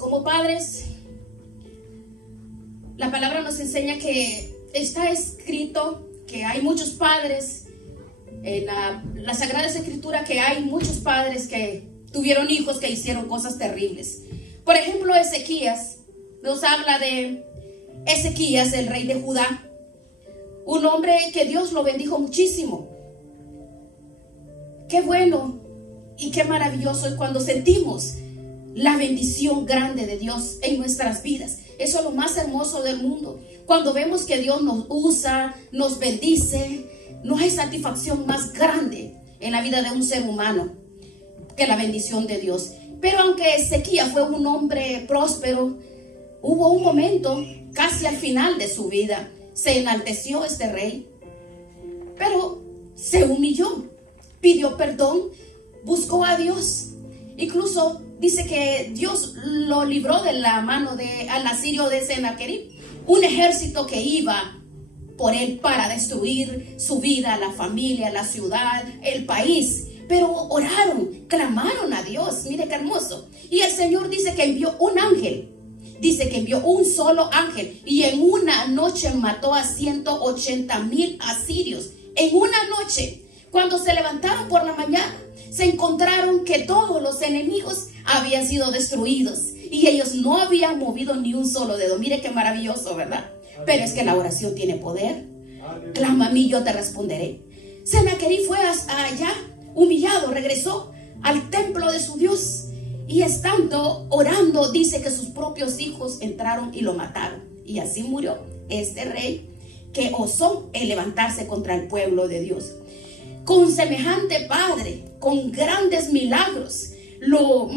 Como padres, la palabra nos enseña que está escrito que hay muchos padres en la Sagrada Escritura, que hay muchos padres que tuvieron hijos que hicieron cosas terribles. Por ejemplo, Ezequías, nos habla de Ezequías, el rey de Judá, un hombre que Dios lo bendijo muchísimo. Qué bueno y qué maravilloso es cuando sentimos la bendición grande de Dios en nuestras vidas. Eso es lo más hermoso del mundo. Cuando vemos que Dios nos usa, nos bendice, no hay satisfacción más grande en la vida de un ser humano que la bendición de Dios. Pero aunque Ezequías fue un hombre próspero, hubo un momento casi al final de su vida, se enalteció este rey, pero se humilló, pidió perdón, buscó a Dios. Incluso dice que Dios lo libró de la mano al asirio de Sennacherib, un ejército que iba por él para destruir su vida, la familia, la ciudad, el país. Pero oraron, clamaron a Dios. Mire qué hermoso. Y el Señor dice que envió un ángel. Dice que envió un solo ángel. Y en una noche mató a 180,000 asirios. En una noche. Cuando se levantaron por la mañana, se encontraron que todos los enemigos habían sido destruidos. Y ellos no habían movido ni un solo dedo. Mire qué maravilloso, ¿verdad? Pero es que la oración tiene poder. Clama a mí, yo te responderé. Sennacherib fue allá humillado, regresó al templo de su Dios. Y estando orando, dice que sus propios hijos entraron y lo mataron. Y así murió este rey que osó levantarse contra el pueblo de Dios. Con semejante padre, con grandes milagros, lo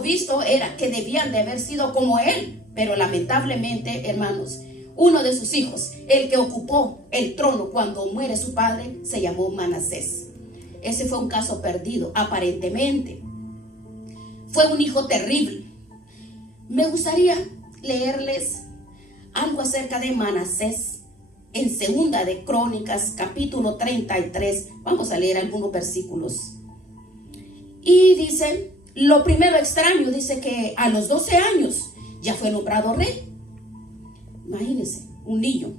visto era que debían de haber sido como él. Pero lamentablemente, hermanos, uno de sus hijos, el que ocupó el trono cuando muere su padre, se llamó Manasés. Ese fue un caso perdido, aparentemente. Fue un hijo terrible. Me gustaría leerles algo acerca de Manasés en Segunda de Crónicas, capítulo 33. Vamos a leer algunos versículos. Y dice, lo primero extraño, dice que a los 12 años ya fue nombrado rey. Imagínense, un niño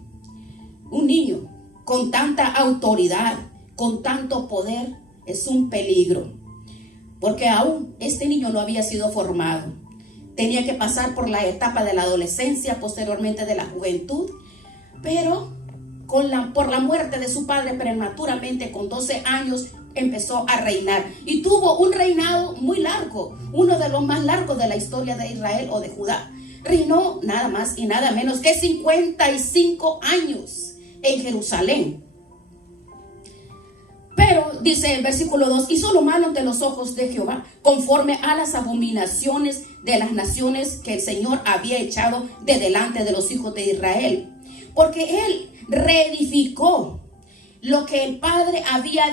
con tanta autoridad, con tanto poder, es un peligro. Porque aún este niño no había sido formado. Tenía que pasar por la etapa de la adolescencia, posteriormente de la juventud. Pero por la muerte de su padre prematuramente, con 12 años, empezó a reinar. Y tuvo un reinado muy largo, uno de los más largos de la historia de Israel o de Judá. Reinó nada más y nada menos que 55 años en Jerusalén. Pero dice el versículo 2, hizo lo malo ante los ojos de Jehová, conforme a las abominaciones de las naciones que el Señor había echado de delante de los hijos de Israel. Porque él reedificó lo que el Padre había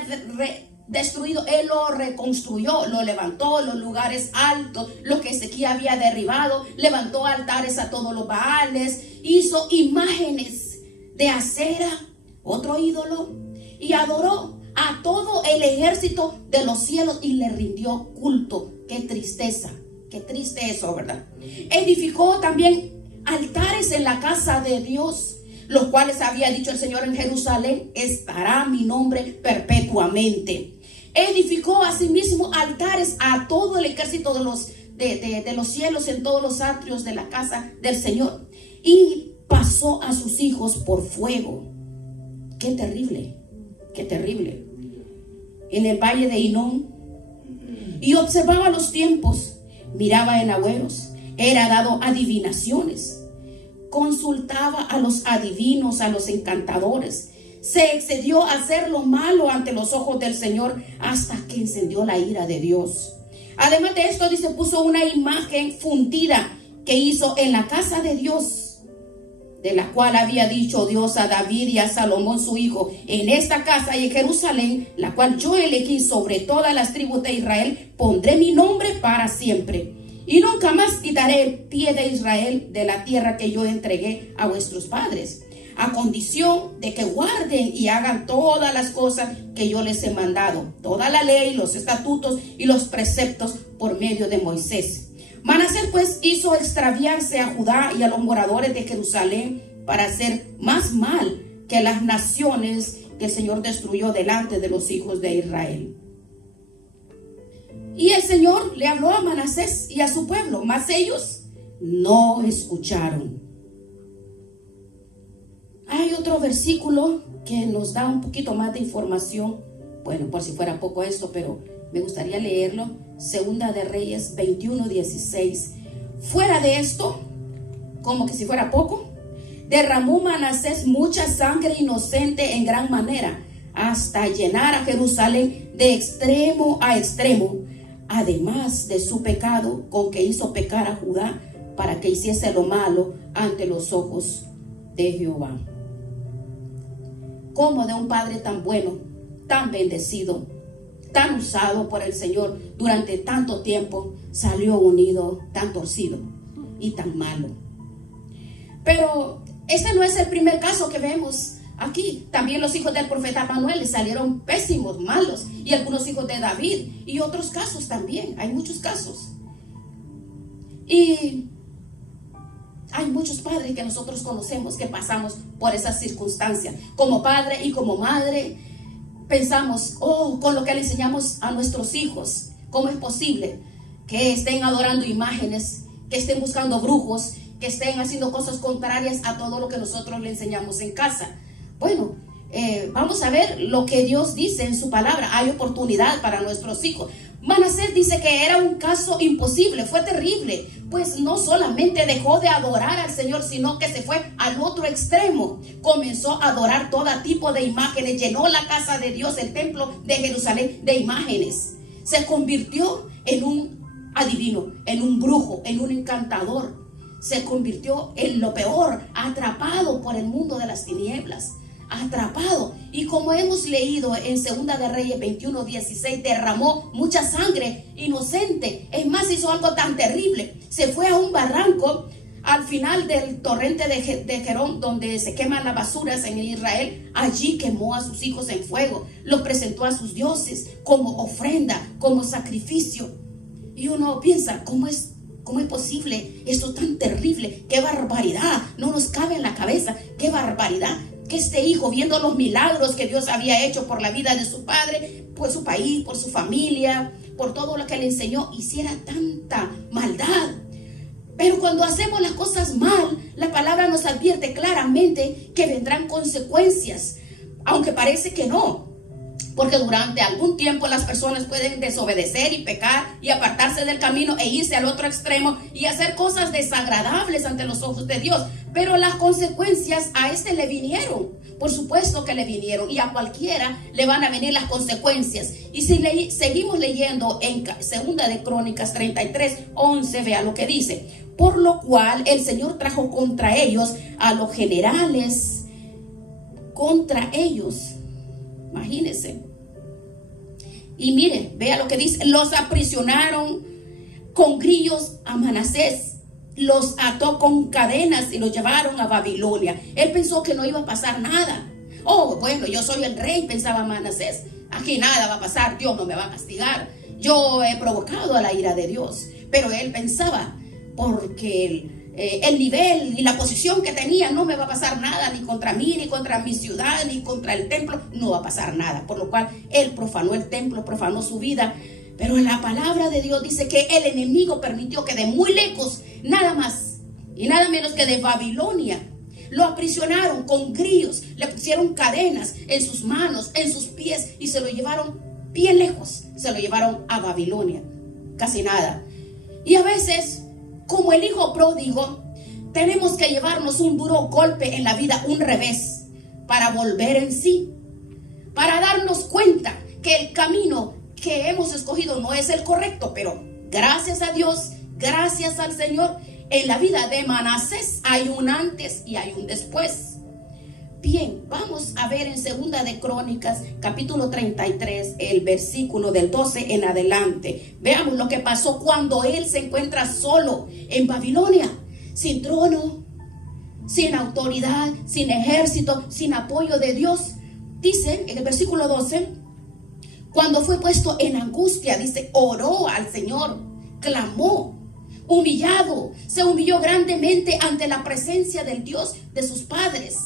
destruido. Él lo reconstruyó, lo levantó, los lugares altos, lo que Ezequías había derribado, levantó altares a todos los Baales, hizo imágenes de acera, otro ídolo, y adoró a todo el ejército de los cielos y le rindió culto. Qué tristeza, qué triste eso, ¿verdad? Edificó también altares en la casa de Dios, los cuales había dicho el Señor: en Jerusalén estará mi nombre perpetuamente. Edificó asimismo altares a todo el ejército de los cielos en todos los atrios de la casa del Señor, y pasó a sus hijos por fuego. Qué terrible, qué terrible. En el valle de Hinón, y observaba los tiempos, miraba en agüeros, era dado adivinaciones, consultaba a los adivinos, a los encantadores. Se excedió a hacer lo malo ante los ojos del Señor, hasta que encendió la ira de Dios. Además de esto, dice, puso una imagen fundida que hizo en la casa de Dios, de la cual había dicho Dios a David y a Salomón su hijo: en esta casa y en Jerusalén, la cual yo elegí sobre todas las tribus de Israel, pondré mi nombre para siempre. Y nunca más quitaré el pie de Israel de la tierra que yo entregué a vuestros padres, a condición de que guarden y hagan todas las cosas que yo les he mandado, toda la ley, los estatutos y los preceptos por medio de Moisés. Manasés pues hizo extraviarse a Judá y a los moradores de Jerusalén para hacer más mal que las naciones que el Señor destruyó delante de los hijos de Israel. Y el Señor le habló a Manasés y a su pueblo, mas ellos no escucharon. Hay otro versículo que nos da un poquito más de información. Bueno, por si fuera poco esto, pero me gustaría leerlo. Segunda de Reyes 21:16. Fuera de esto, como que si fuera poco, derramó Manasés mucha sangre inocente en gran manera, hasta llenar a Jerusalén de extremo a extremo, además de su pecado con que hizo pecar a Judá para que hiciese lo malo ante los ojos de Jehová. Como de un padre tan bueno, tan bendecido, tan usado por el Señor durante tanto tiempo, salió unido tan torcido y tan malo. Pero este no es el primer caso que vemos aquí. También los hijos del profeta Manuel salieron pésimos, malos, y algunos hijos de David, y otros casos también. Hay muchos casos. Y hay muchos padres que nosotros conocemos que pasamos por esas circunstancias. Como padre y como madre, pensamos, con lo que le enseñamos a nuestros hijos, ¿cómo es posible que estén adorando imágenes, que estén buscando brujos, que estén haciendo cosas contrarias a todo lo que nosotros le enseñamos en casa? Bueno, vamos a ver lo que Dios dice en su palabra. Hay oportunidad para nuestros hijos. Manasés dice que era un caso imposible, fue terrible, pues no solamente dejó de adorar al Señor, sino que se fue al otro extremo. Comenzó a adorar todo tipo de imágenes, llenó la casa de Dios, el templo de Jerusalén, de imágenes. Se convirtió en un adivino, en un brujo, en un encantador. Se convirtió en lo peor, atrapado por el mundo de las tinieblas. Atrapado, y como hemos leído en Segunda de Reyes 21:16, derramó mucha sangre inocente. Es más, hizo algo tan terrible, se fue a un barranco al final del torrente de Jerón, donde se queman las basuras en Israel. Allí quemó a sus hijos en fuego, los presentó a sus dioses como ofrenda, como sacrificio. Y uno piensa, ¿cómo es posible esto tan terrible? ¡Qué barbaridad! No nos cabe en la cabeza, ¡qué barbaridad! Que este hijo, viendo los milagros que Dios había hecho por la vida de su padre, por su país, por su familia, por todo lo que le enseñó, hiciera tanta maldad. Pero cuando hacemos las cosas mal, la palabra nos advierte claramente que vendrán consecuencias, aunque parece que no. Porque durante algún tiempo las personas pueden desobedecer y pecar y apartarse del camino e irse al otro extremo y hacer cosas desagradables ante los ojos de Dios. Pero las consecuencias a este le vinieron. Por supuesto que le vinieron, y a cualquiera le van a venir las consecuencias. Y si seguimos leyendo en Segunda de Crónicas 33:11, vea lo que dice. Por lo cual el Señor trajo contra ellos a los generales, contra ellos. Imagínense. Y miren, vea lo que dice. Los aprisionaron con grillos a Manasés, los ató con cadenas y los llevaron a Babilonia. Él pensó que no iba a pasar nada. Bueno, yo soy el rey, pensaba Manasés. Aquí nada va a pasar, Dios no me va a castigar. Yo he provocado a la ira de Dios. Pero él pensaba, porque el nivel y la posición que tenía, no me va a pasar nada, ni contra mí, ni contra mi ciudad, ni contra el templo, no va a pasar nada. Por lo cual él profanó el templo, profanó su vida. Pero la palabra de Dios dice que el enemigo permitió que de muy lejos, nada más y nada menos que de Babilonia, lo aprisionaron con grillos, le pusieron cadenas en sus manos, en sus pies, y se lo llevaron bien lejos, se lo llevaron a Babilonia. Casi nada. Y a veces, como el hijo pródigo, tenemos que llevarnos un duro golpe en la vida, un revés, para volver en sí, para darnos cuenta que el camino que hemos escogido no es el correcto. Pero gracias a Dios, gracias al Señor, en la vida de Manasés hay un antes y hay un después. Bien, vamos a ver en Segunda de Crónicas, capítulo 33, el versículo del 12 en adelante. Veamos lo que pasó cuando él se encuentra solo en Babilonia, sin trono, sin autoridad, sin ejército, sin apoyo de Dios. Dice en el versículo 12, cuando fue puesto en angustia, dice, oró al Señor, clamó, humillado, se humilló grandemente ante la presencia del Dios de sus padres.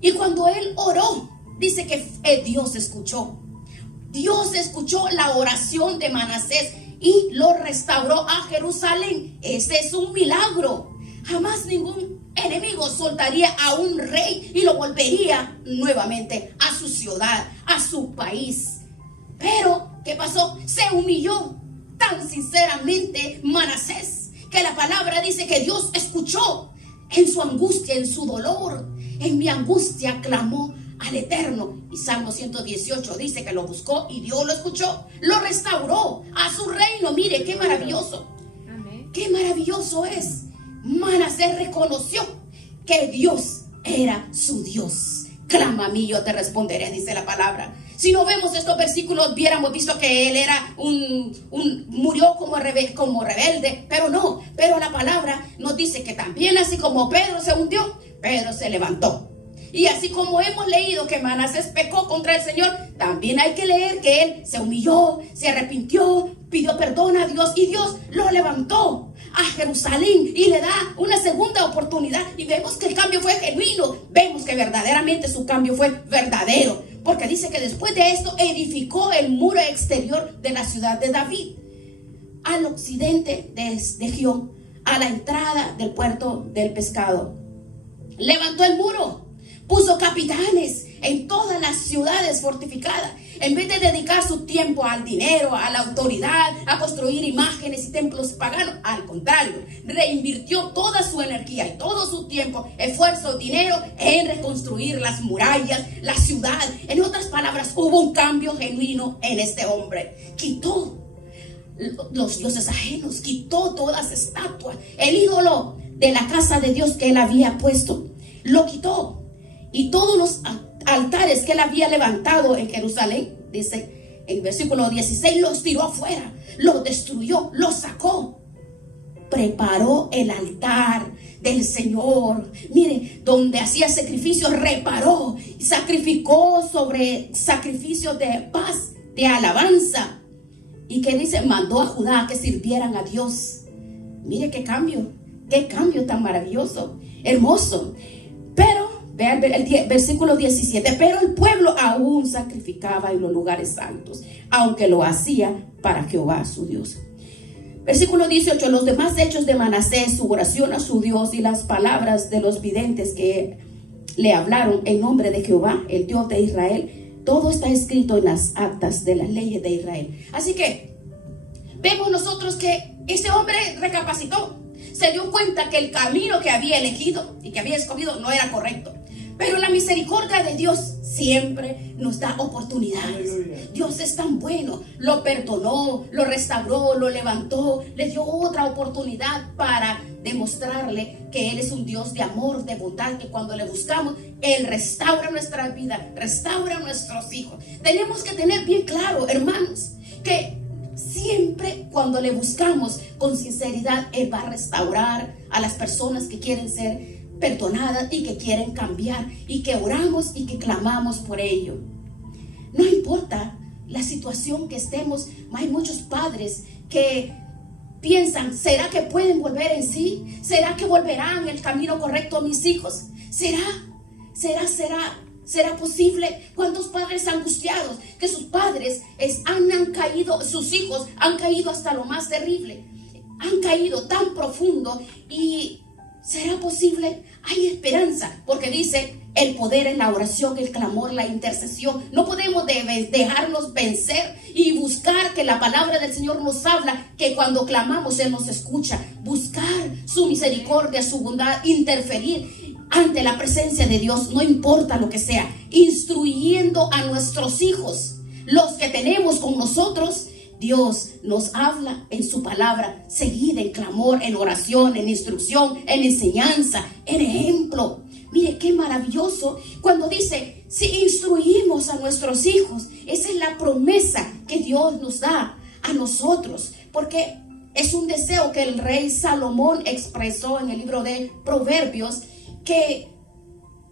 Y cuando él oró, dice que Dios escuchó. Dios escuchó la oración de Manasés y lo restauró a Jerusalén. Ese es un milagro. Jamás ningún enemigo soltaría a un rey y lo volvería nuevamente a su ciudad, a su país. Pero, ¿qué pasó? Se humilló tan sinceramente Manasés, que la palabra dice que Dios escuchó en su angustia, en su dolor. En mi angustia clamó al Eterno. Y Salmo 118 dice que lo buscó y Dios lo escuchó, lo restauró a su reino. Mire, qué maravilloso. Amén. Qué maravilloso es. Manasés reconoció que Dios era su Dios. Clama a mí, yo te responderé, dice la palabra. Si no vemos estos versículos, hubiéramos visto que él era murió como rebelde, pero no. Pero la palabra nos dice que también, así como Pedro se hundió, Pedro se levantó. Y así como hemos leído que Manasés pecó contra el Señor, también hay que leer que él se humilló, se arrepintió, pidió perdón a Dios y Dios lo levantó a Jerusalén y le da una segunda oportunidad. Y vemos que el cambio fue genuino, vemos que verdaderamente su cambio fue verdadero, porque dice que después de esto edificó el muro exterior de la ciudad de David, al occidente de Gihón, a la entrada del puerto del pescado. Levantó el muro, puso capitanes en todas las ciudades fortificadas. En vez de dedicar su tiempo al dinero, a la autoridad, a construir imágenes y templos paganos, al contrario, reinvirtió toda su energía y todo su tiempo, esfuerzo, dinero en reconstruir las murallas, la ciudad. En otras palabras, hubo un cambio genuino en este hombre. Quitó los dioses ajenos, quitó todas las estatuas, el ídolo de la casa de Dios que él había puesto, lo quitó. Y todos los altares que él había levantado en Jerusalén, dice en versículo 16, los tiró afuera, los destruyó, los sacó. Preparó el altar del Señor. Mire, donde hacía sacrificios, reparó, sacrificó sobre sacrificios de paz, de alabanza. Y que dice, mandó a Judá que sirvieran a Dios. Mire qué cambio tan maravilloso, hermoso. Pero vean el versículo 17, pero el pueblo aún sacrificaba en los lugares santos, aunque lo hacía para Jehová su Dios. Versículo 18, los demás hechos de Manasés, su oración a su Dios y las palabras de los videntes que le hablaron en nombre de Jehová, el Dios de Israel, todo está escrito en las actas de las leyes de Israel. Así que vemos nosotros que este hombre recapacitó, se dio cuenta que el camino que había elegido y que había escogido no era correcto. Pero la misericordia de Dios siempre nos da oportunidades. Aleluya. Dios es tan bueno, lo perdonó, lo restauró, lo levantó, le dio otra oportunidad para demostrarle que Él es un Dios de amor, de bondad, que cuando le buscamos, Él restaura nuestra vida, restaura nuestros hijos. Tenemos que tener bien claro, hermanos, que siempre cuando le buscamos con sinceridad, Él va a restaurar a las personas que quieren ser perdonadas y que quieren cambiar, y que oramos y que clamamos por ello. No importa la situación que estemos, hay muchos padres que piensan, ¿será que pueden volver en sí? ¿Será que volverán el camino correcto a mis hijos? ¿Será posible? ¿Cuántos padres angustiados que sus padres han caído, sus hijos han caído hasta lo más terrible, han caído tan profundo? Y ¿será posible? Hay esperanza, porque dice el poder en la oración, el clamor, la intercesión. No podemos dejarnos vencer y buscar, que la palabra del Señor nos habla que cuando clamamos Él nos escucha. Buscar su misericordia, su bondad, interferir ante la presencia de Dios, no importa lo que sea, instruyendo a nuestros hijos, los que tenemos con nosotros. Dios nos habla en su palabra, seguida en clamor, en oración, en instrucción, en enseñanza, en ejemplo. Mire qué maravilloso cuando dice, si instruimos a nuestros hijos, esa es la promesa que Dios nos da a nosotros, porque es un deseo que el rey Salomón expresó en el libro de Proverbios, que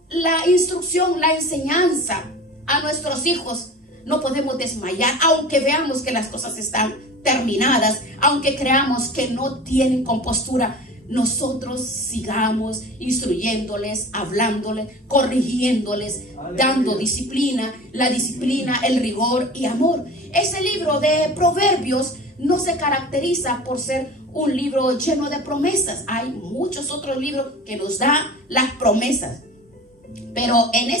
la instrucción, la enseñanza a nuestros hijos, no podemos desmayar, aunque veamos que las cosas están terminadas, aunque creamos que no tienen compostura, nosotros sigamos instruyéndoles, hablándoles, corrigiéndoles, dando disciplina, la disciplina, el rigor y amor. Ese libro de Proverbios no se caracteriza por ser un libro lleno de promesas. Hay muchos otros libros que nos dan las promesas, pero en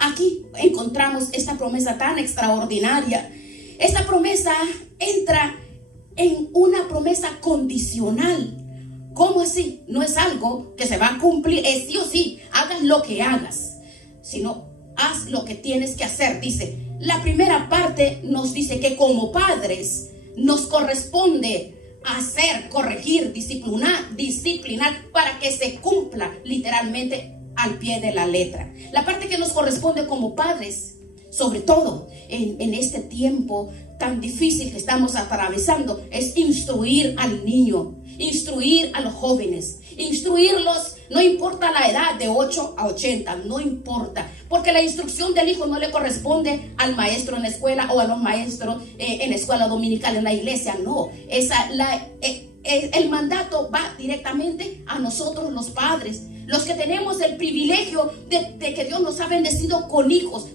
aquí encontramos esta promesa tan extraordinaria. Esta promesa entra en una promesa condicional. ¿Cómo así? No es algo que se va a cumplir, es sí o sí, hagas lo que hagas, sino haz lo que tienes que hacer. Dice, la primera parte nos dice que como padres nos corresponde hacer, corregir, disciplinar para que se cumpla literalmente al pie de la letra. La parte que nos corresponde como padres, sobre todo en este tiempo tan difícil que estamos atravesando, es instruir al niño, instruir a los jóvenes, instruirlos, no importa la edad, de 8 a 80, no importa, porque la instrucción del hijo no le corresponde al maestro en la escuela o a los maestros en la escuela dominical, en la iglesia, no. El mandato va directamente a nosotros los padres, los que tenemos el privilegio de que Dios nos ha bendecido con hijos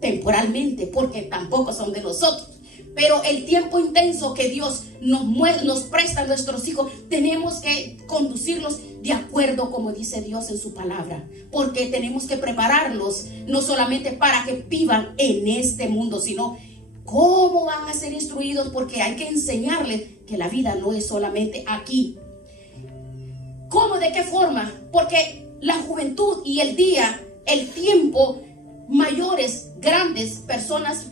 temporalmente, porque tampoco son de nosotros. Pero el tiempo intenso que Dios nos presta a nuestros hijos, tenemos que conducirlos de acuerdo como dice Dios en su palabra. Porque tenemos que prepararlos, no solamente para que vivan en este mundo, sino cómo van a ser instruidos, porque hay que enseñarles que la vida no es solamente aquí. ¿Cómo? ¿De qué forma? Porque la juventud y el tiempo, mayores, grandes, personas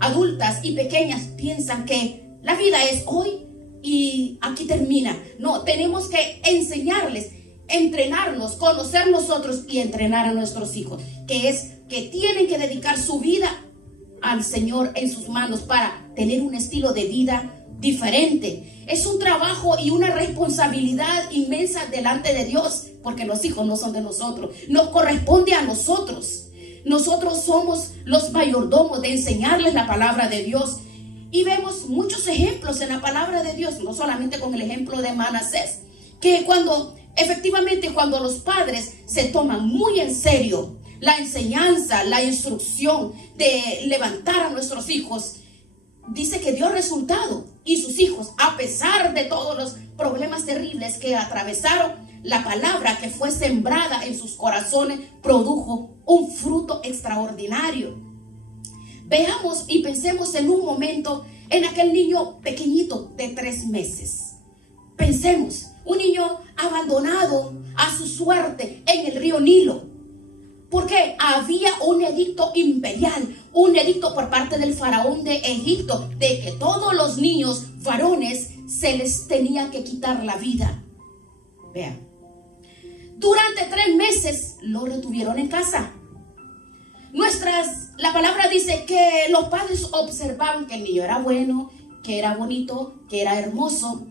adultas y pequeñas piensan que la vida es hoy y aquí termina. No, tenemos que enseñarles, entrenarnos, conocer nosotros y entrenar a nuestros hijos, que tienen que dedicar su vida al Señor en sus manos para tener un estilo de vida diferente. Es un trabajo y una responsabilidad inmensa delante de Dios, porque los hijos no son de nosotros, nos corresponde a nosotros. Nosotros somos los mayordomos de enseñarles la palabra de Dios. Y vemos muchos ejemplos en la palabra de Dios, no solamente con el ejemplo de Manasés, que efectivamente cuando los padres se toman muy en serio la enseñanza, la instrucción de levantar a nuestros hijos, dice que dio resultado. Y sus hijos, a pesar de todos los problemas terribles que atravesaron, la palabra que fue sembrada en sus corazones produjo un fruto extraordinario. Veamos y pensemos en un momento en aquel niño pequeñito de 3 meses. Pensemos, un niño abandonado a su suerte en el río Nilo, porque había un edicto imperial, un edicto por parte del faraón de Egipto, de que todos los niños varones se les tenía que quitar la vida. Vean, durante 3 meses lo retuvieron en casa. La palabra dice que los padres observaban que el niño era bueno, que era bonito, que era hermoso.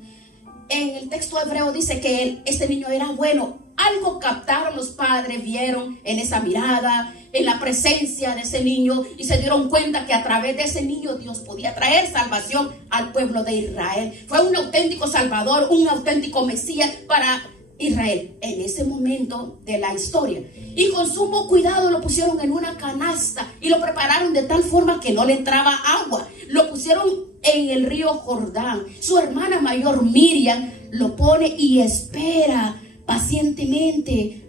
En el texto hebreo dice que este niño era bueno. Algo captaron los padres, vieron en esa mirada, en la presencia de ese niño, y se dieron cuenta que a través de ese niño Dios podía traer salvación al pueblo de Israel. Fue un auténtico salvador, un auténtico Mesías para Israel en ese momento de la historia. Y con sumo cuidado lo pusieron en una canasta y lo prepararon de tal forma que no le entraba agua. Lo pusieron en el río Jordán. Su hermana mayor Miriam lo pone y espera pacientemente,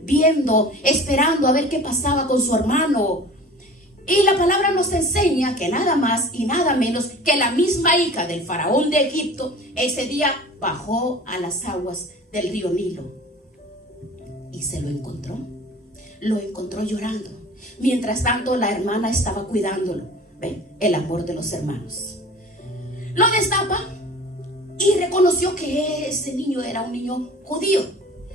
esperando a ver qué pasaba con su hermano. Y la palabra nos enseña que nada más y nada menos que la misma hija del faraón de Egipto ese día bajó a las aguas del río Nilo y se lo encontró llorando. Mientras tanto la hermana estaba cuidándolo. ¿Ven? El amor de los hermanos. Lo destapa y reconoció que ese niño era un niño judío,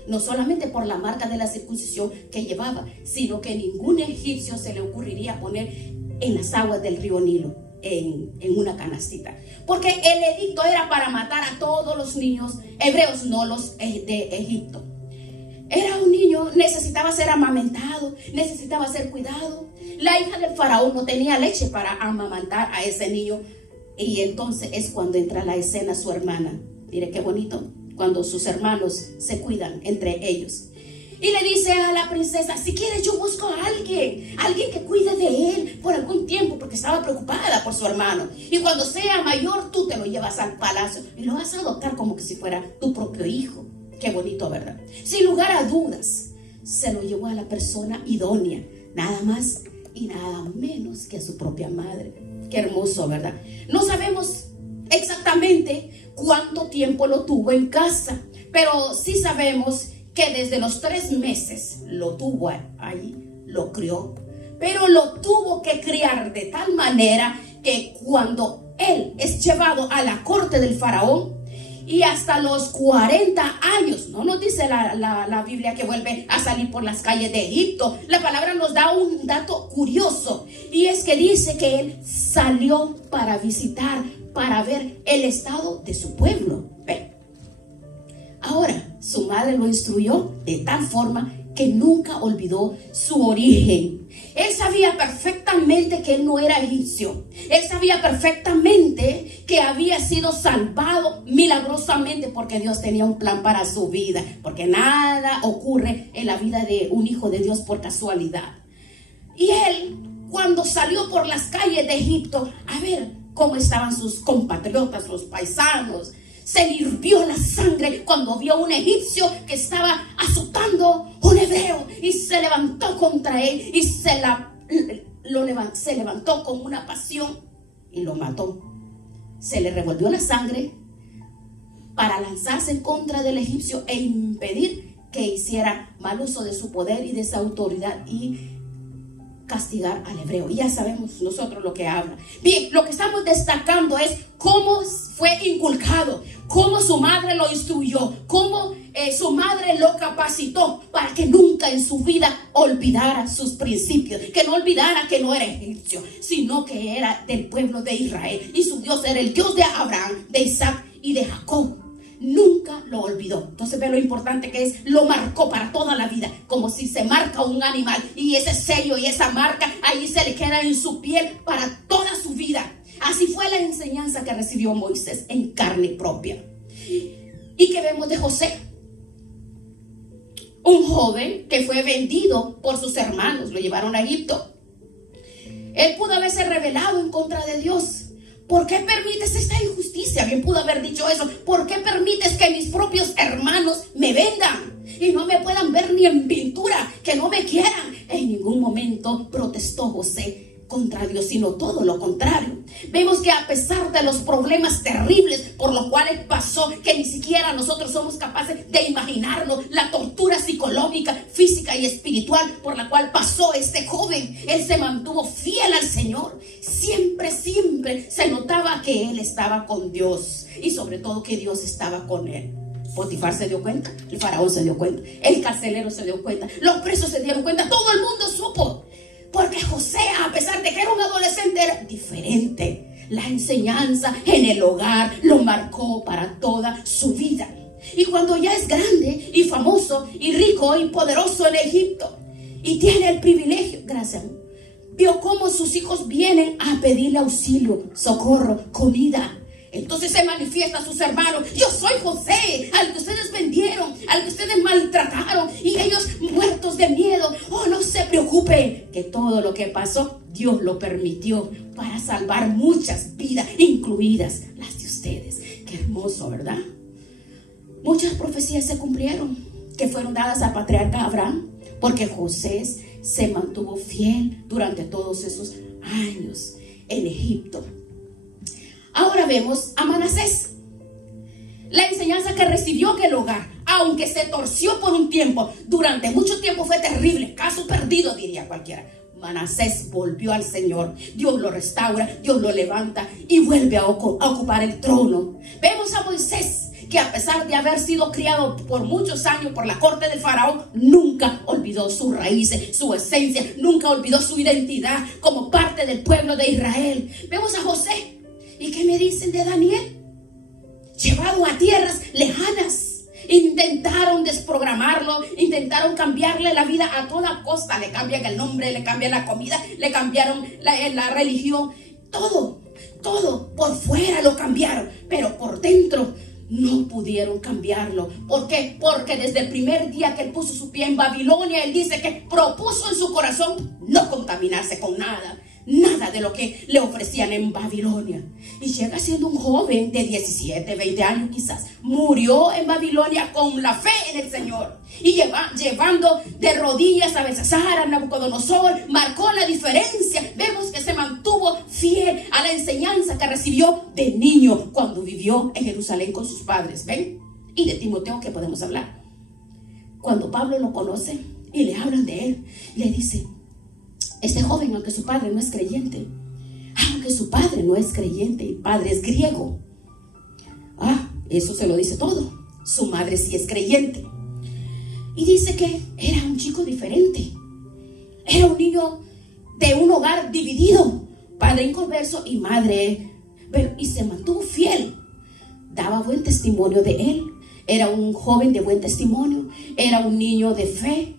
no solamente por la marca de la circuncisión que llevaba, sino que ningún egipcio se le ocurriría poner en las aguas del río Nilo en una canastita, porque el edicto era para matar a todos los niños hebreos, no los de Egipto. Era un niño, necesitaba ser amamentado, necesitaba ser cuidado. La hija del faraón no tenía leche para amamantar a ese niño Y entonces es cuando entra a la escena su hermana. Mire qué bonito, cuando sus hermanos se cuidan entre ellos. Y le dice a la princesa: si quieres, yo busco a alguien que cuide de él por algún tiempo, porque estaba preocupada por su hermano. Y cuando sea mayor, tú te lo llevas al palacio y lo vas a adoptar como que si fuera tu propio hijo. Qué bonito, ¿verdad? Sin lugar a dudas, se lo llevó a la persona idónea, nada más y nada menos que a su propia madre. Qué hermoso, ¿verdad? No sabemos exactamente cuánto tiempo lo tuvo en casa, pero sí sabemos que desde los 3 meses lo tuvo ahí, lo crió, pero lo tuvo que criar de tal manera que cuando él es llevado a la corte del faraón, y hasta los 40 años, no nos dice la Biblia que vuelve a salir por las calles de Egipto. La palabra nos da un dato curioso, y es que dice que él salió para visitar, para ver el estado de su pueblo. Ahora, su madre lo instruyó de tal forma que nunca olvidó su origen. Él sabía perfectamente que él no era egipcio. Él sabía perfectamente que había sido salvado milagrosamente, porque Dios tenía un plan para su vida. Porque nada ocurre en la vida de un hijo de Dios por casualidad. Y él, cuando salió por las calles de Egipto a ver cómo estaban sus compatriotas, los paisanos, se le hirvió la sangre cuando vio a un egipcio que estaba azotando a un hebreo, y se levantó contra él y se levantó con una pasión y lo mató. Se le revolvió la sangre para lanzarse en contra del egipcio e impedir que hiciera mal uso de su poder y de su autoridad y castigar al hebreo. Y ya sabemos nosotros lo que habla. Bien, lo que estamos destacando es cómo fue inculcado, cómo su madre lo instruyó, cómo su madre lo capacitó para que nunca en su vida olvidara sus principios, que no olvidara que no era egipcio, sino que era del pueblo de Israel, y su Dios era el Dios de Abraham, de Isaac y de Jacob. Nunca lo olvidó. Entonces ve lo importante que es, lo marcó para toda la vida, como si se marca un animal, y ese sello y esa marca ahí se le queda en su piel para toda su vida. Así fue la enseñanza que recibió Moisés en carne propia. ¿Y qué vemos de José? Un joven que fue vendido por sus hermanos, lo llevaron a Egipto. Él pudo haberse rebelado en contra de Dios. ¿Por qué permites esta injusticia? Bien pudo haber dicho eso. ¿Por qué permites que mis propios hermanos me vendan y no me puedan ver ni en pintura, que no me quieran? En ningún momento protestó José contra Dios, sino todo lo contrario. Vemos que a pesar de los problemas terribles por los cuales pasó, que ni siquiera nosotros somos capaces de imaginarlo, la tortura psicológica, física y espiritual por la cual pasó este joven, él se mantuvo fiel al Señor. Siempre se notaba que él estaba con Dios, y sobre todo que Dios estaba con él. Potifar se dio cuenta, el faraón se dio cuenta, el carcelero se dio cuenta, los presos se dieron cuenta, todo el mundo supo. Porque José, a pesar de que era un adolescente, era diferente. La enseñanza en el hogar lo marcó para toda su vida. Y cuando ya es grande y famoso y rico y poderoso en Egipto, y tiene el privilegio, gracias, vio cómo sus hijos vienen a pedirle auxilio, socorro, comida. Entonces se manifiesta a sus hermanos: yo soy José, al que ustedes vendieron, al que ustedes maltrataron, y ellos muertos de miedo. Oh, no se preocupe, que todo lo que pasó Dios lo permitió para salvar muchas vidas, incluidas las de ustedes. Qué hermoso, ¿verdad? Muchas profecías se cumplieron que fueron dadas al patriarca Abraham, porque José se mantuvo fiel durante todos esos años en Egipto. Ahora vemos a Manasés. La enseñanza que recibió en el hogar, aunque se torció por un tiempo, durante mucho tiempo fue terrible, caso perdido diría cualquiera. Manasés volvió al Señor, Dios lo restaura, Dios lo levanta y vuelve a ocupar el trono. Vemos a Moisés, que a pesar de haber sido criado por muchos años por la corte del faraón, nunca olvidó sus raíces, su esencia, nunca olvidó su identidad como parte del pueblo de Israel. Vemos a José. ¿Y qué me dicen de Daniel? Llevado a tierras lejanas. Intentaron desprogramarlo, intentaron cambiarle la vida a toda costa. Le cambian el nombre, le cambian la comida, le cambiaron la religión, todo. Todo por fuera lo cambiaron, pero por dentro no pudieron cambiarlo. ¿Por qué? Porque desde el primer día que él puso su pie en Babilonia, él dice que propuso en su corazón no contaminarse con nada de lo que le ofrecían en Babilonia. Y llega siendo un joven de 17, 20 años quizás. Murió en Babilonia con la fe en el Señor. Y llevando de rodillas a Belsasar, a Nabucodonosor, marcó la diferencia. Vemos que se mantuvo fiel a la enseñanza que recibió de niño cuando vivió en Jerusalén con sus padres. ¿Ven? Y de Timoteo, ¿qué podemos hablar? Cuando Pablo lo conoce y le hablan de él, le dice: este joven, aunque su padre no es creyente, y padre es griego, eso se lo dice todo. Su madre sí es creyente. Y dice que era un chico diferente. Era un niño de un hogar dividido, padre inconverso y madre, y se mantuvo fiel. Daba buen testimonio de él. Era un joven de buen testimonio. Era un niño de fe.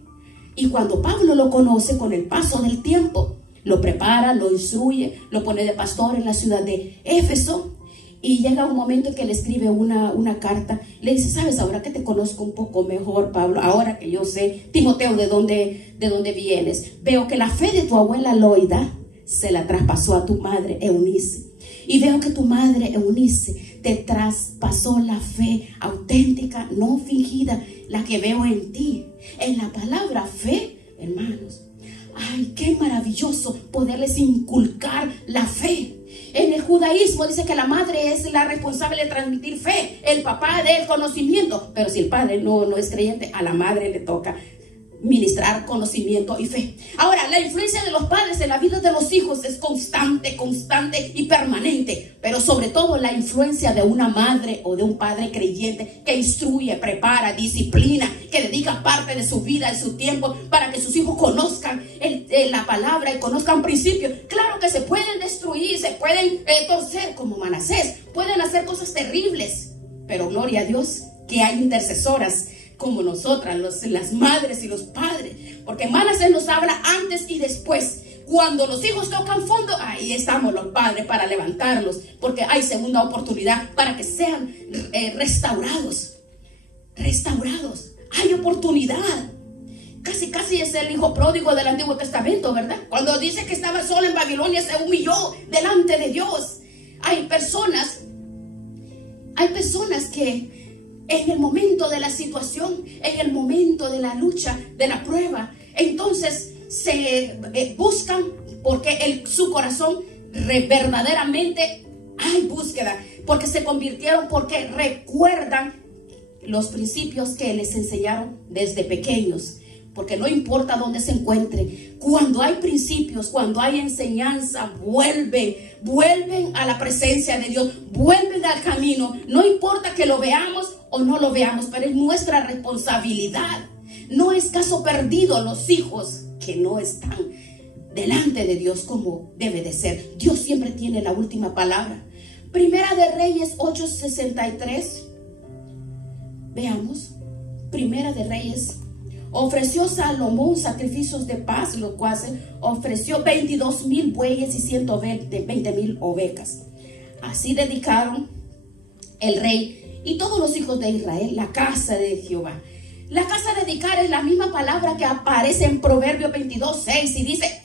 Y cuando Pablo lo conoce, con el paso del tiempo, lo prepara, lo instruye, lo pone de pastor en la ciudad de Éfeso. Y llega un momento en que le escribe una carta. Le dice: sabes, ahora que te conozco un poco mejor, Pablo, ahora que yo sé, Timoteo, de dónde vienes, veo que la fe de tu abuela Loida se la traspasó a tu madre Eunice. Y veo que tu madre Eunice te traspasó la fe auténtica, no fingida, la que veo en ti. En la palabra fe, hermanos, ay, qué maravilloso poderles inculcar la fe. En el judaísmo dice que la madre es la responsable de transmitir fe, el papá del conocimiento. Pero si el padre no es creyente, a la madre le toca ministrar conocimiento y fe. Ahora, la influencia de los padres en la vida de los hijos es constante y permanente. Pero sobre todo la influencia de una madre o de un padre creyente que instruye, prepara, disciplina, que dedica parte de su vida, de su tiempo, para que sus hijos conozcan la palabra y conozcan principios. Claro que se pueden destruir, se pueden torcer como Manasés, pueden hacer cosas terribles, pero gloria a Dios que hay intercesoras como nosotras, las madres y los padres, porque Manasés nos habla antes y después. Cuando los hijos tocan fondo, ahí estamos los padres para levantarlos, porque hay segunda oportunidad para que sean restaurados. Hay oportunidad. Casi es el hijo pródigo del Antiguo Testamento, ¿verdad? Cuando dice que estaba solo en Babilonia, se humilló delante de Dios. Hay personas que en el momento de la situación, en el momento de la lucha, de la prueba, entonces se buscan, porque su corazón verdaderamente hay búsqueda, porque se convirtieron, porque recuerdan los principios que les enseñaron desde pequeños. Porque no importa dónde se encuentren, cuando hay principios, cuando hay enseñanza, vuelven a la presencia de Dios, vuelven al camino. No importa que lo veamos o no lo veamos, pero es nuestra responsabilidad. No es caso perdido los hijos que no están delante de Dios como debe de ser. Dios siempre tiene la última palabra. Primera de Reyes 8:63. Veamos. Primera de Reyes. Ofreció Salomón sacrificios de paz, lo cual ofreció 22,000 bueyes y 120,000 ovejas. Así dedicaron el rey y todos los hijos de Israel la casa de Jehová. La casa dedicar es la misma palabra que aparece en Proverbios 22:6 y dice: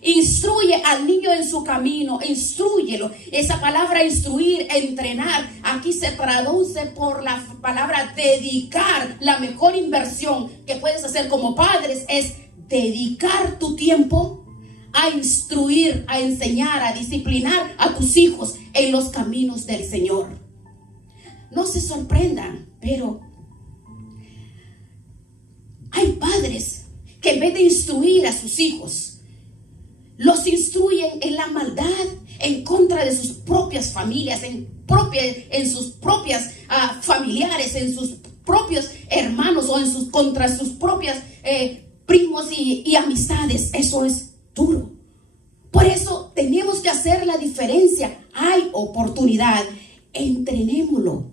instruye al niño en su camino, instrúyelo. Esa palabra instruir, entrenar, aquí se traduce por la palabra dedicar. La mejor inversión que puedes hacer como padres es dedicar tu tiempo a instruir, a enseñar, a disciplinar a tus hijos en los caminos del Señor. No se sorprendan, pero hay padres que en vez de instruir a sus hijos, los instruyen en la maldad, en contra de sus propias familias, en sus propias familiares, en sus propios hermanos o contra sus propias primos y amistades. Eso es duro. Por eso tenemos que hacer la diferencia. Hay oportunidad. Entrenemos.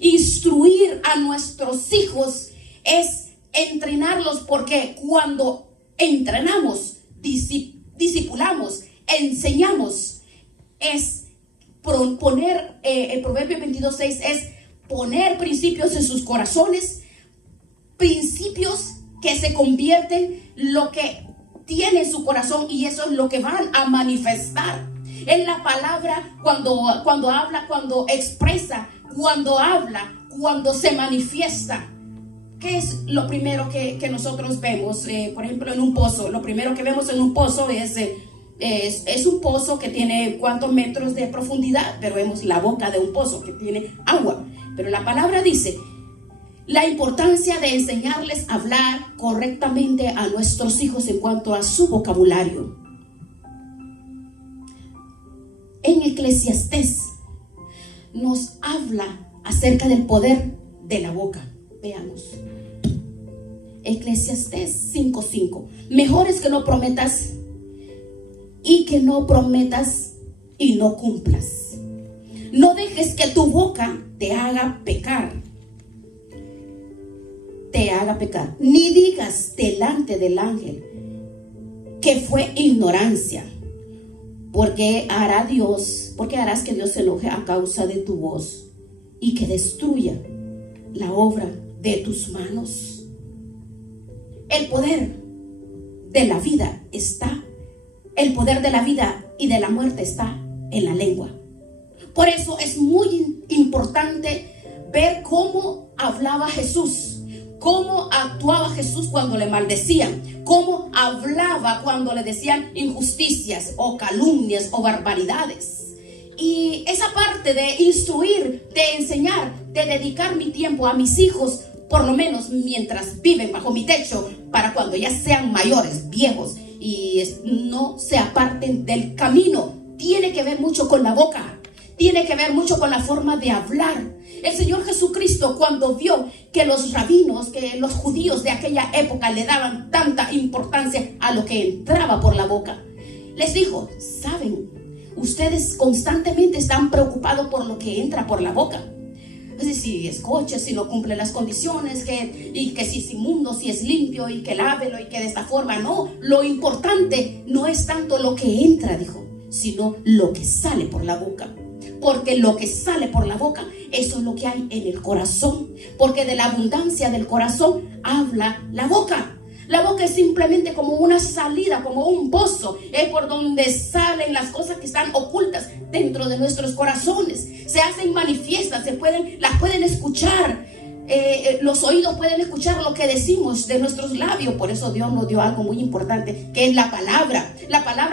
Instruir a nuestros hijos es entrenarlos, porque cuando entrenamos, discipulamos, enseñamos es poner, el Proverbio 22:6 es poner principios en sus corazones, principios que se convierten lo que tiene en su corazón, y eso es lo que van a manifestar. En la palabra, cuando habla, cuando expresa, cuando habla, cuando se manifiesta. ¿Qué es lo primero que nosotros vemos? Por ejemplo, en un pozo. Lo primero que vemos en un pozo es un pozo que tiene cuántos metros de profundidad, pero vemos la boca de un pozo que tiene agua. Pero la palabra dice la importancia de enseñarles a hablar correctamente a nuestros hijos en cuanto a su vocabulario. En Eclesiastés nos habla acerca del poder de la boca. Veamos. Eclesiastés 5:5. Mejor es que no prometas y que no prometas y no cumplas. No dejes que tu boca te haga pecar. Ni digas delante del ángel que fue ignorancia. Porque harás que Dios se enoje a causa de tu voz y que destruya la obra de tus manos. El poder de la vida está, el poder de la vida y de la muerte está en la lengua. Por eso es muy importante ver cómo hablaba Jesús, cómo actuaba Jesús cuando le maldecían, cómo hablaba cuando le decían injusticias o calumnias o barbaridades. Y esa parte de instruir, de enseñar, de dedicar mi tiempo a mis hijos, por lo menos mientras viven bajo mi techo, para cuando ya sean mayores, viejos y no se aparten del camino, tiene que ver mucho con la boca. Tiene que ver mucho con la forma de hablar. El Señor Jesucristo, cuando vio que los rabinos, que los judíos de aquella época le daban tanta importancia a lo que entraba por la boca, les dijo: ¿saben? Ustedes constantemente están preocupados por lo que entra por la boca. Es decir, si es coche, si no cumple las condiciones, y que si es inmundo, si es limpio, y que lávelo, y que de esta forma. No, lo importante no es tanto lo que entra, dijo, sino lo que sale por la boca. Porque lo que sale por la boca, eso es lo que hay en el corazón. Porque de la abundancia del corazón habla la boca. La boca es simplemente como una salida, como un pozo. Es por donde salen las cosas que están ocultas dentro de nuestros corazones. Se hacen manifiestas, las pueden escuchar. Los oídos pueden escuchar lo que decimos de nuestros labios. Por eso Dios nos dio algo muy importante, que es la palabra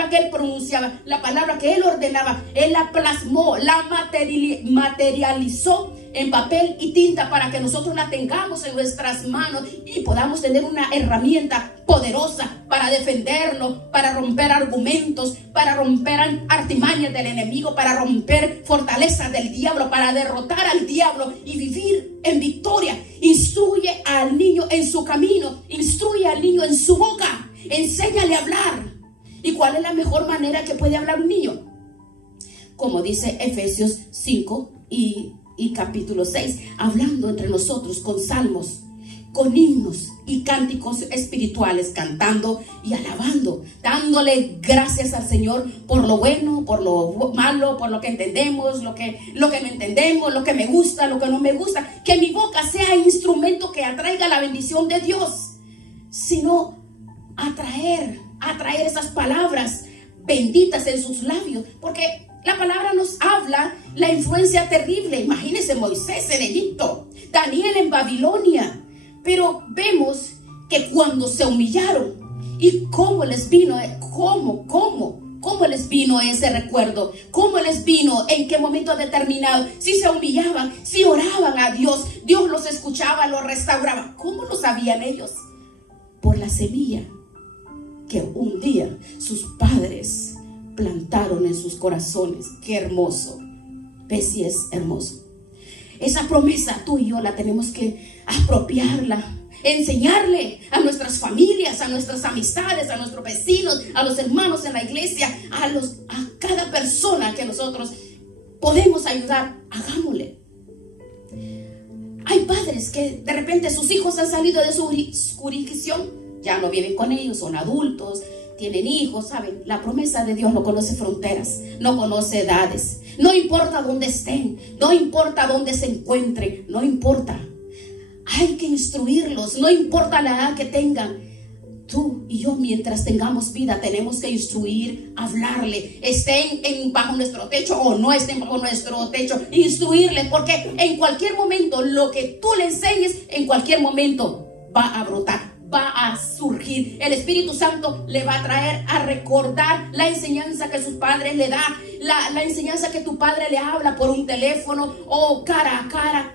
que Él pronunciaba, la palabra que Él ordenaba. Él la plasmó, la materializó en papel y tinta para que nosotros la tengamos en nuestras manos y podamos tener una herramienta poderosa para defenderlo, para romper argumentos, para romper artimañas del enemigo, para romper fortalezas del diablo, para derrotar al diablo y vivir en victoria. Instruye al niño en su camino, instruye al niño en su boca, enséñale a hablar. ¿Y cuál es la mejor manera que puede hablar un niño? Como dice Efesios 5 y capítulo 6, hablando entre nosotros con salmos, con himnos y cánticos espirituales, cantando y alabando, dándole gracias al Señor por lo bueno, por lo malo, por lo que entendemos, lo que no entendemos, lo que me gusta, lo que no me gusta. Que mi boca sea instrumento que atraiga la bendición de Dios, sino atraer esas palabras benditas en sus labios, porque la palabra nos habla la influencia terrible. Imagínense Moisés en Egipto, Daniel en Babilonia. Pero vemos que cuando se humillaron y cómo les vino, cómo les vino ese recuerdo, cómo les vino, en qué momento determinado, si se humillaban, si oraban a Dios, Dios los escuchaba, los restauraba. ¿Cómo lo sabían ellos? Por la semilla que un día sus padres plantaron en sus corazones. Qué hermoso. ¿Ves si es hermoso? Esa promesa tú y yo la tenemos que apropiarla, enseñarle a nuestras familias, a nuestras amistades, a nuestros vecinos, a los hermanos en la iglesia, a cada persona que nosotros podemos ayudar. Hagámosle. Hay padres que de repente sus hijos han salido de su jurisdicción, ya no viven con ellos, son adultos, tienen hijos, ¿saben? La promesa de Dios no conoce fronteras, no conoce edades. No importa dónde estén, no importa dónde se encuentren, no importa. Hay que instruirlos, no importa la edad que tengan. Tú y yo, mientras tengamos vida, tenemos que instruir, hablarle, estén bajo nuestro techo o no estén bajo nuestro techo, instruirle, porque en cualquier momento lo que tú le enseñes, en cualquier momento va a brotar, va a surgir. El Espíritu Santo le va a traer a recordar la enseñanza que sus padres le dan, la enseñanza que tu padre le habla por un teléfono o cara a cara.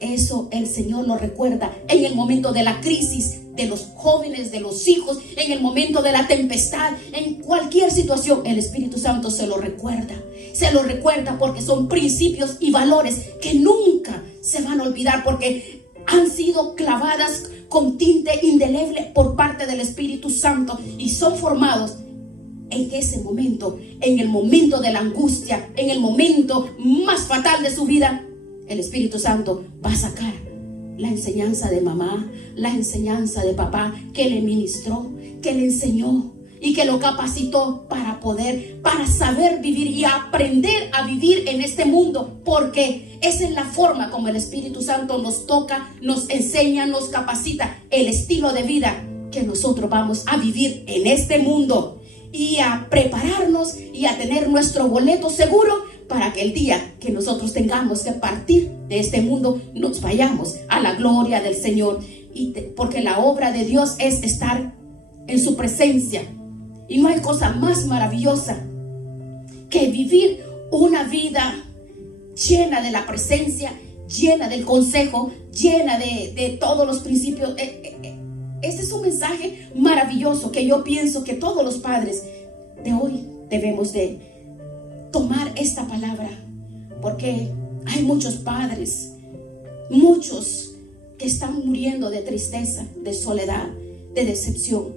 Eso el Señor lo recuerda en el momento de la crisis de los jóvenes, de los hijos, en el momento de la tempestad, en cualquier situación. El Espíritu Santo se lo recuerda porque son principios y valores que nunca se van a olvidar, porque han sido clavadas con tinte indeleble por parte del Espíritu Santo y son formados en ese momento, en el momento de la angustia, en el momento más fatal de su vida. El Espíritu Santo va a sacar la enseñanza de mamá, la enseñanza de papá, que le ministró, que le enseñó y que lo capacitó para saber vivir y aprender a vivir en este mundo, porque esa es la forma como el Espíritu Santo nos toca, nos enseña, nos capacita el estilo de vida que nosotros vamos a vivir en este mundo y a prepararnos y a tener nuestro boleto seguro para que el día que nosotros tengamos que partir de este mundo nos vayamos a la gloria del Señor. Porque la obra de Dios es estar en su presencia, y no hay cosa más maravillosa que vivir una vida llena de la presencia, llena del consejo, llena de todos los principios. Este es un mensaje maravilloso que yo pienso que todos los padres de hoy debemos de tomar esta palabra, porque hay muchos padres, muchos que están muriendo de tristeza, de soledad, de decepción,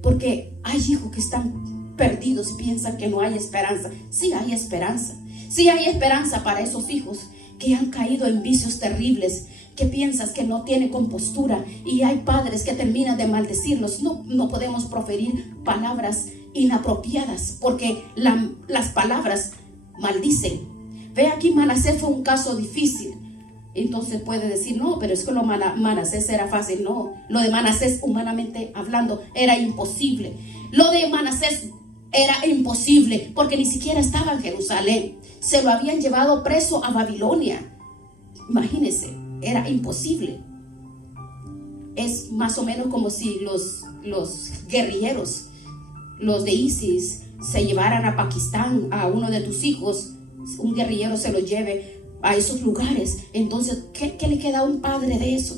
porque hay hijos que están perdidos y piensan que no hay esperanza. Sí hay esperanza, sí hay esperanza para esos hijos que han caído en vicios terribles, que piensas que no tienen compostura, y hay padres que terminan de maldecirlos. No podemos proferir palabras inapropiadas, porque las palabras maldicen. Ve, aquí Manasés fue un caso difícil. Entonces puede decir, no, pero es que lo de Manasés era fácil. No, lo de Manasés, humanamente hablando, era imposible. Lo de Manasés era imposible porque ni siquiera estaba en Jerusalén. Se lo habían llevado preso a Babilonia. Imagínense, era imposible. Es más o menos como si los guerrilleros, los de ISIS, se llevaran a Pakistán a uno de tus hijos, un guerrillero se lo lleve a esos lugares. Entonces, ¿qué le queda a un padre de eso?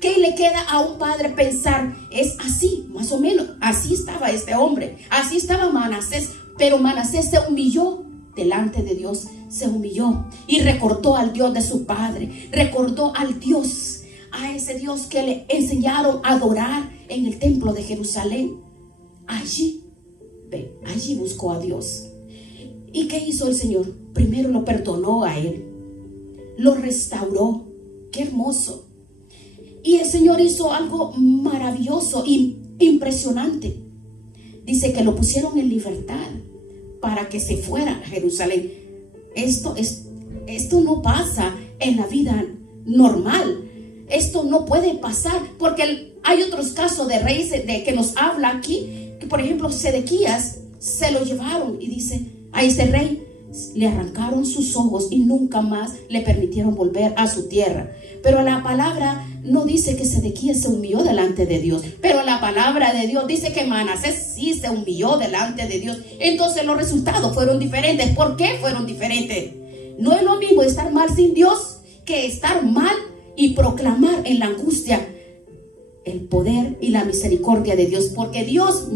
¿Qué le queda a un padre pensar? Es así, más o menos, así estaba este hombre, así estaba Manasés, pero Manasés se humilló delante de Dios, se humilló y recordó al Dios de su padre, recordó al Dios, a ese Dios que le enseñaron a adorar en el templo de Jerusalén. Allí buscó a Dios. ¿Y qué hizo el Señor? Primero lo perdonó a él, lo restauró. ¡Qué hermoso! Y el Señor hizo algo maravilloso e impresionante. Dice que lo pusieron en libertad para que se fuera a Jerusalén. Esto no pasa en la vida normal. Esto no puede pasar, porque hay otros casos de reyes que nos habla aquí, que por ejemplo Sedequías se lo llevaron, y dice, a ese rey le arrancaron sus ojos y nunca más le permitieron volver a su tierra. Pero la palabra no dice que Sedequías se humilló delante de Dios, pero la palabra de Dios dice que Manasés sí se humilló delante de Dios. Entonces los resultados fueron diferentes. ¿Por qué fueron diferentes? No es lo mismo estar mal sin Dios que estar mal y proclamar en la angustia el poder y la misericordia de Dios, porque Dios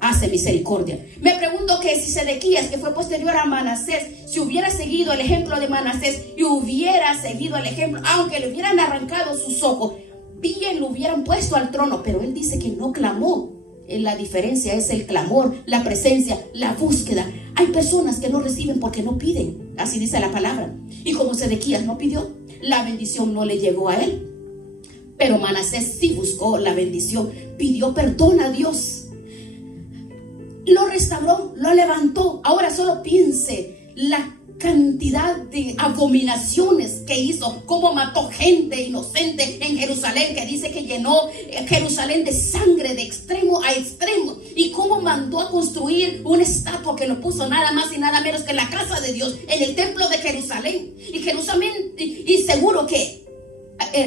hace misericordia. Me pregunto que si Sedequías, que fue posterior a Manasés, si hubiera seguido el ejemplo de Manasés y hubiera seguido el ejemplo, aunque le hubieran arrancado sus ojos, bien lo hubieran puesto al trono, pero él dice que no clamó. La diferencia es el clamor, la presencia, la búsqueda. Hay personas que no reciben porque no piden, así dice la palabra. Y como Sedequías no pidió, la bendición no le llegó a él. Pero Manasés sí buscó la bendición, pidió perdón a Dios. lo restauró, lo levantó. Ahora solo piense la cantidad de abominaciones que hizo, cómo mató gente inocente en Jerusalén, que dice que llenó Jerusalén de sangre de extremo a extremo, y cómo mandó a construir una estatua que lo puso nada más y nada menos que en la casa de Dios, en el templo de Jerusalén. Y seguro que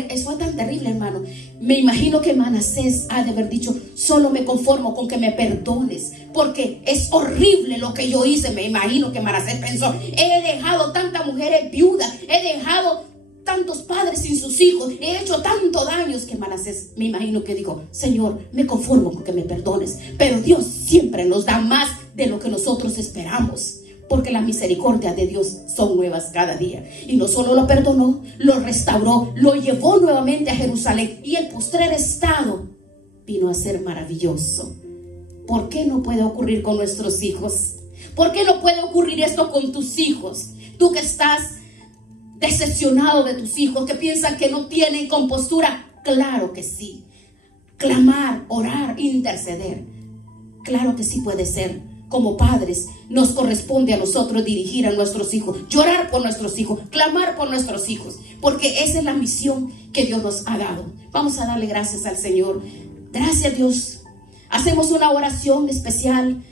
eso es tan terrible, hermano. Me imagino que Manasés ha de haber dicho: solo me conformo con que me perdones, porque es horrible lo que yo hice. Me imagino que Manasés pensó: he dejado tantas mujeres viudas, he dejado tantos padres sin sus hijos, he hecho tanto daño. Que Manasés, me imagino que dijo: Señor, me conformo con que me perdones. Pero Dios siempre nos da más de lo que nosotros esperamos, porque las misericordias de Dios son nuevas cada día. Y no solo lo perdonó, lo restauró, lo llevó nuevamente a Jerusalén, y el postrer estado vino a ser maravilloso. ¿Por qué no puede ocurrir con nuestros hijos? ¿Por qué no puede ocurrir esto con tus hijos? Tú que estás decepcionado de tus hijos, que piensan que no tienen compostura. Claro que sí. Clamar, orar, interceder. Claro que sí puede ser. Como padres, nos corresponde a nosotros dirigir a nuestros hijos, llorar por nuestros hijos, clamar por nuestros hijos, porque esa es la misión que Dios nos ha dado. Vamos a darle gracias al Señor. Gracias, Dios. Hacemos una oración especial,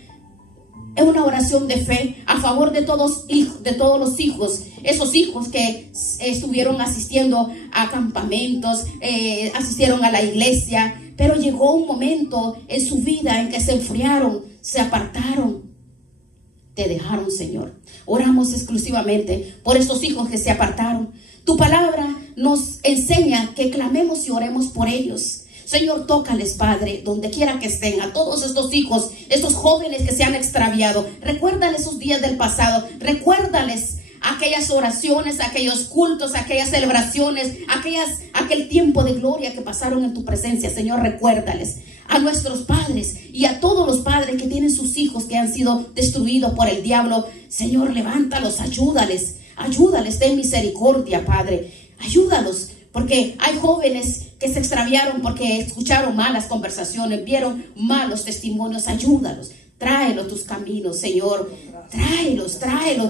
es una oración de fe a favor de todos los hijos, esos hijos que estuvieron asistiendo a campamentos, asistieron a la iglesia, pero llegó un momento en su vida en que se enfriaron, se apartaron, te dejaron, Señor. Oramos exclusivamente por esos hijos que se apartaron. Tu palabra nos enseña que clamemos y oremos por ellos. Señor, tócales, Padre, donde quiera que estén, a todos estos hijos, estos jóvenes que se han extraviado. Recuérdales sus días del pasado, recuérdales aquellas oraciones, aquellos cultos, aquellas celebraciones, aquel tiempo de gloria que pasaron en tu presencia. Señor, recuérdales a nuestros padres y a todos los padres que tienen sus hijos que han sido destruidos por el diablo. Señor, levántalos, ayúdales, ten misericordia, Padre, ayúdalos. Porque hay jóvenes que se extraviaron porque escucharon malas conversaciones, vieron malos testimonios. Ayúdalos, tráelos tus caminos, Señor. Tráelos,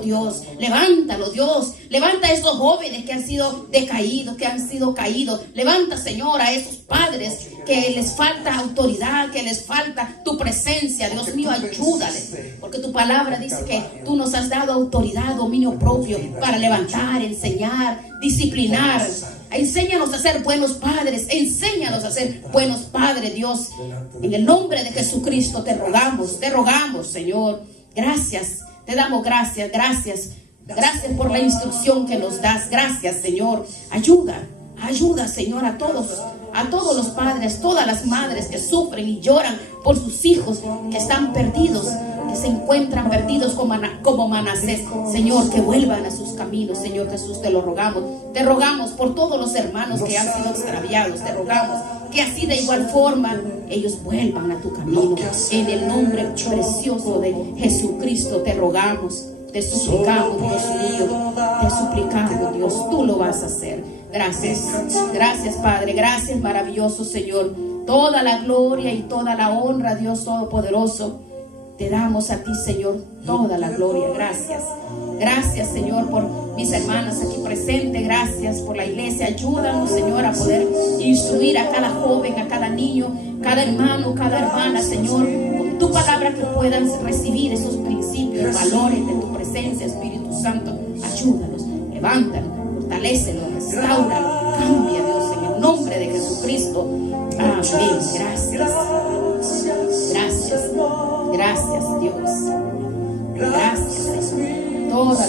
Dios. Levántalo, Dios. Levanta a esos jóvenes que han sido decaídos, que han sido caídos. Levanta, Señor, a esos padres que les falta autoridad, que les falta tu presencia. Dios mío, ayúdales. Porque tu palabra dice que tú nos has dado autoridad, dominio propio para levantar, enseñar, disciplinar. Enséñanos a ser buenos padres. Enséñanos a ser buenos padres, Dios. En el nombre de Jesucristo te rogamos, Señor. Gracias, te damos gracias. Gracias por la instrucción que nos das. Gracias, Señor. Ayuda, Señor, a todos los padres, todas las madres que sufren y lloran por sus hijos que están perdidos, que se encuentran perdidos como Manasés. Señor, que vuelvan a sus caminos. Señor Jesús, te lo rogamos. Te rogamos por todos los hermanos que han sido extraviados. Te rogamos que así de igual forma ellos vuelvan a tu camino. En el nombre precioso de Jesucristo te rogamos. Te suplicamos, Dios mío. Te suplicamos, Dios. Tú lo vas a hacer. Gracias, Padre. Gracias, maravilloso Señor. Toda la gloria y toda la honra, Dios Todopoderoso, te damos a ti, Señor, toda la gloria. Gracias, Señor, por mis hermanas aquí presentes. Gracias por la iglesia. Ayúdanos, Señor, a poder instruir a cada joven, a cada niño, cada hermano, cada hermana, Señor, con tu palabra, que puedan recibir esos principios, valores de tu presencia, Espíritu Santo. Ayúdanos, levántanos, fortalécelos, restaura, cambia, Dios, en el nombre de Jesucristo. Amén. Gracias, Dios. Gracias, Señor. Toda